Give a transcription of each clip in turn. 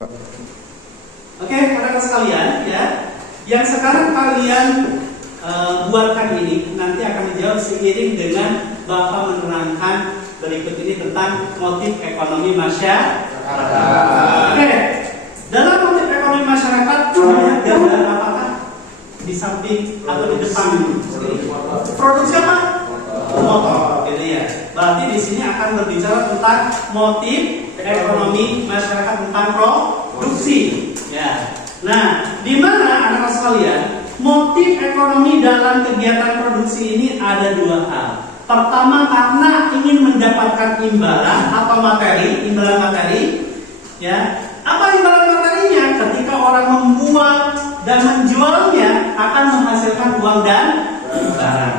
Oke, rekan sekalian, ya, yang sekarang kalian buatkan ini nanti akan dijawab seiring dengan Bapak menerangkan berikut ini tentang motif ekonomi masyarakat. Oke, dalam motif ekonomi masyarakat melihat gambaran apakah di samping atau di depan produksi apa? Motor, gitu ya. Berarti di sini akan berbicara tentang motif ekonomi masyarakat tentang produksi. Ya. Nah, di mana anak-anak sekalian, motif ekonomi dalam kegiatan produksi ini ada dua hal. Pertama, karena ingin mendapatkan imbalan atau materi, imbalan materi. Ya, apa imbalan materinya? Ketika orang membuat dan menjualnya akan menghasilkan uang dan barang.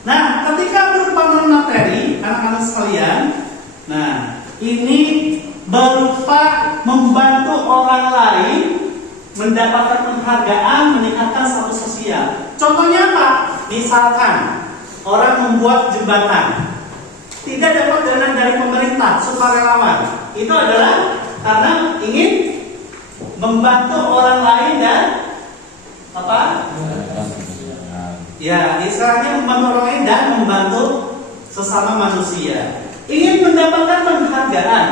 Nah, ketika berupa non materi, anak-anak sekalian, nah ini berupa membantu orang lain mendapatkan penghargaan, meningkatkan status sosial. Contohnya apa? Misalkan orang membuat jembatan, tidak dapat dana dari pemerintah, sukarelawan. Itu adalah karena ingin membantu orang lain dan apa? Ya, istilahnya membantu orang lain dan membantu sesama manusia. Ingin mendapatkan penghargaan.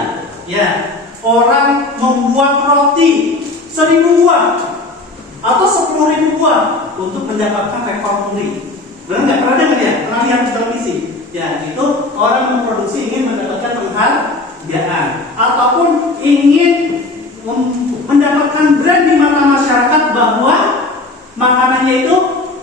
Ya, orang membuat roti 1000 buah atau 10.000 buah untuk mendapatkan rekor muri. Benar nggak? Pernah dengar ya? Pernah lihat di televisi? Ya, itu orang memproduksi ingin mendapatkan penghargaan ataupun ingin mendapatkan brand di mata masyarakat bahwa makanannya itu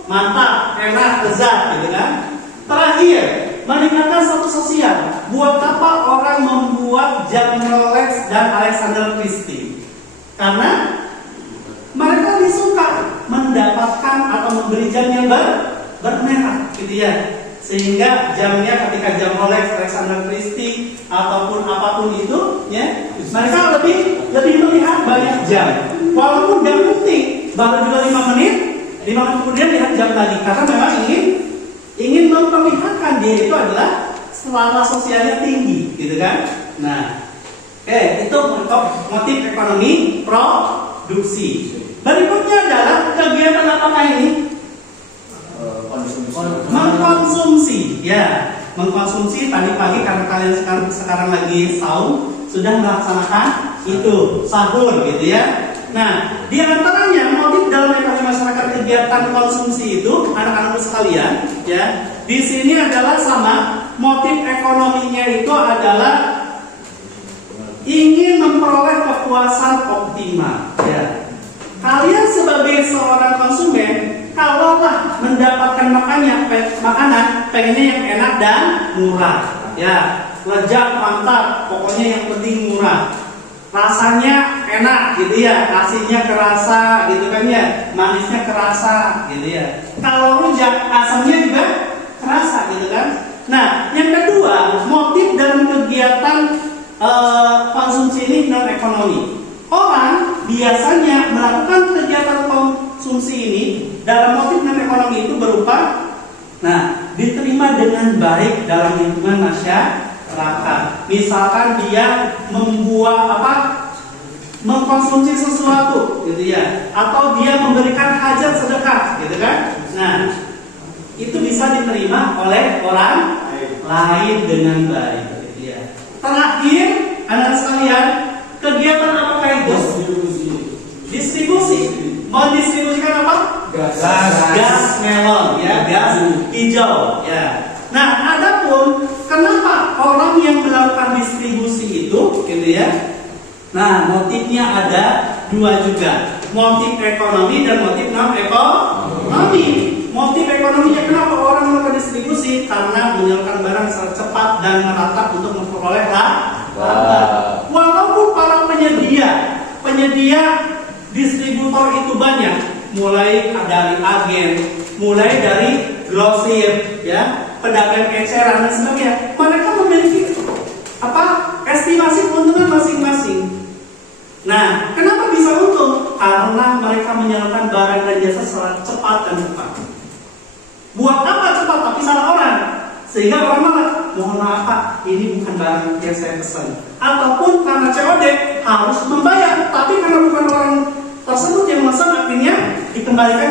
mantap, enak, lezat, gitu kan? Terakhir, meningkatkan status sosial. Buat apa orang membuat jam Rolex dan Alexander Christie? Karena mereka lebih suka mendapatkan atau membeli jam yang bermerek, gitu ya. Sehingga jamnya ketika jam Rolex, Alexander Christie ataupun apapun itu, ya, mereka lebih melihat banyak jam. Walaupun jam penting, baru juga 5 menit kemudian lihat jam lagi, karena memang ingin memperlihatkan dia itu adalah selama sosialnya tinggi, gitu kan? Nah, itu motif ekonomi produksi. Berikutnya adalah kegiatan apakah ini? Mengkonsumsi, ya, mengkonsumsi. Tadi pagi karena kalian sekarang lagi saum, sudah melaksanakan itu sahur, gitu ya. Nah, di antaranya motif dalam ekonomi masyarakat kegiatan konsumsi itu, anak-anak sekalian, ya, di sini adalah sama. Motif ekonominya itu adalah ingin memperoleh kepuasan optimal. Ya, kalian sebagai seorang konsumen, kalaulah mendapatkan makanan, pengennya yang enak dan murah. Ya, lezat, mantap, pokoknya yang penting murah. Rasanya enak, gitu ya, asinnya kerasa, gitu kan ya, manisnya kerasa, gitu ya. Kalau rujak, asamnya juga kerasa, gitu kan. Nah, yang kedua, motif dalam kegiatan konsumsi ini non ekonomi. Orang biasanya melakukan kegiatan konsumsi ini dalam motif non ekonomi itu berupa, nah, diterima dengan baik dalam lingkungan masyarakat. Misalkan dia mengkonsumsi sesuatu, gitu ya, atau dia memberikan hajat sedekah, gitu kan. Nah, itu bisa diterima oleh orang lain dengan baik, gitu ya. Terakhir, anak sekalian, kegiatan apakah itu? Distribusi. Mendistribusikan apa? Gas melon, ya, gas hijau, ya. Nah, adapun kenapa orang yang melakukan distribusi itu, gitu ya? Nah, motifnya ada dua juga, motif ekonomi dan motif non ekonomi. Motif ekonominya kenapa orang melakukan distribusi? Karena menyalurkan barang secara cepat dan merata untuk memperoleh laba. Walaupun para penyedia distributor itu banyak, mulai dari agen, mulai dari grosir, ya, pedagang eceran dan sebagainya, mereka memiliki estimasi keuntungan masing-masing. Nah, kenapa bisa untung? Karena mereka menyalurkan barang dan jasa secara cepat dan cepat. Buat apa cepat tapi salah orang? Sehingga orang malah, mohon maaf Pak, ini bukan barang yang saya pesan. Ataupun karena COD harus membayar, tapi karena bukan orang tersebut yang pesan, akhirnya dikembalikan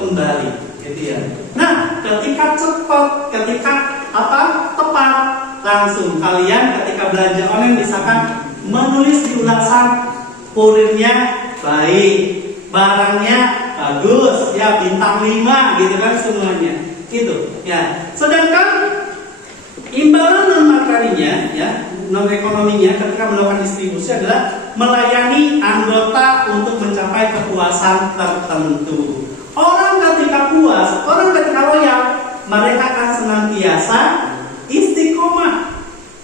kembali, gitu ya. Nah, ketika cepat, ketika tepat, langsung kalian ketika belanja online misalkan menulis di ulasan kurirnya baik, barangnya bagus, ya bintang 5 gitu kan semuanya. Gitu ya. Sedangkan imbalan non materinya ya, non ekonominya ketika melakukan distribusi adalah melayani anggota untuk mencapai kepuasan tertentu. Orang ketika puas, orang ketika loyal, mereka akan senantiasa istiqomah.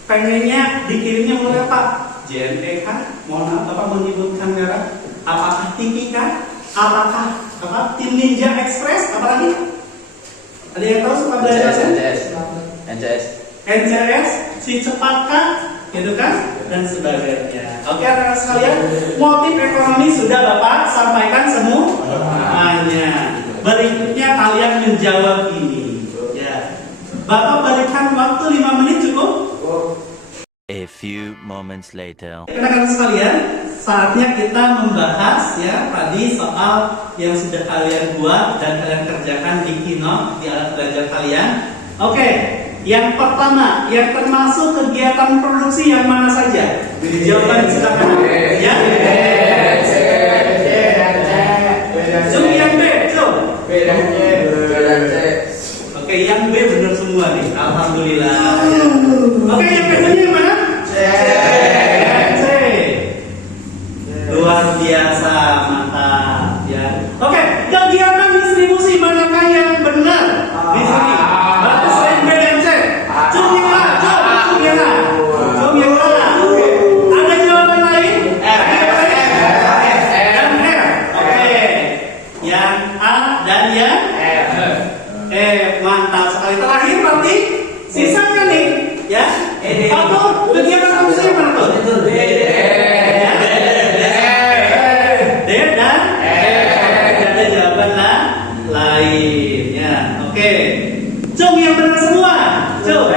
Pengennya dikirimnya mulai apa? JNE kan? Mohon maaf Bapak menyebutkan merek. Apakah TV kan? Apakah Tim Ninja Express? Apalagi? Ada yang tahu suka belajar? NCS, si cepat kan? Gitu kan? Dan sebagainya. Oke anak-anak sekalian, motif ekonomi sudah Bapak sampaikan semuanya. Berikutnya kalian menjawab ini. Ya. Bapak berikan waktu 5 menit cukup? A few moments later. Rekan-rekan sekalian, saatnya kita membahas ya tadi soal yang sudah kalian buat dan kalian kerjakan di Keynote di alat belajar kalian. Oke, yang pertama, yang termasuk kegiatan produksi yang mana saja? Jawaban silakan. Ya. Jom yang B, jom. Oke, yang B benar semua nih. Alhamdulillah. Oke, yang B-nya yang mana? C. Luar biasa, mantap ya. Oke, kegiatan distribusi manakah yang benar di sini? Bagus yang B dan C. Cum yang A, cum yang A. Cum yang A. Ada jawaban lain? Dan R. Oke. Yang A dan yang mantap sekali. Terakhir berarti sisanya nih ya. Atau kegiatan produksi mana tuh? D dan ada jawaban lain ya. Oke. Cung yang benar semua. Cung.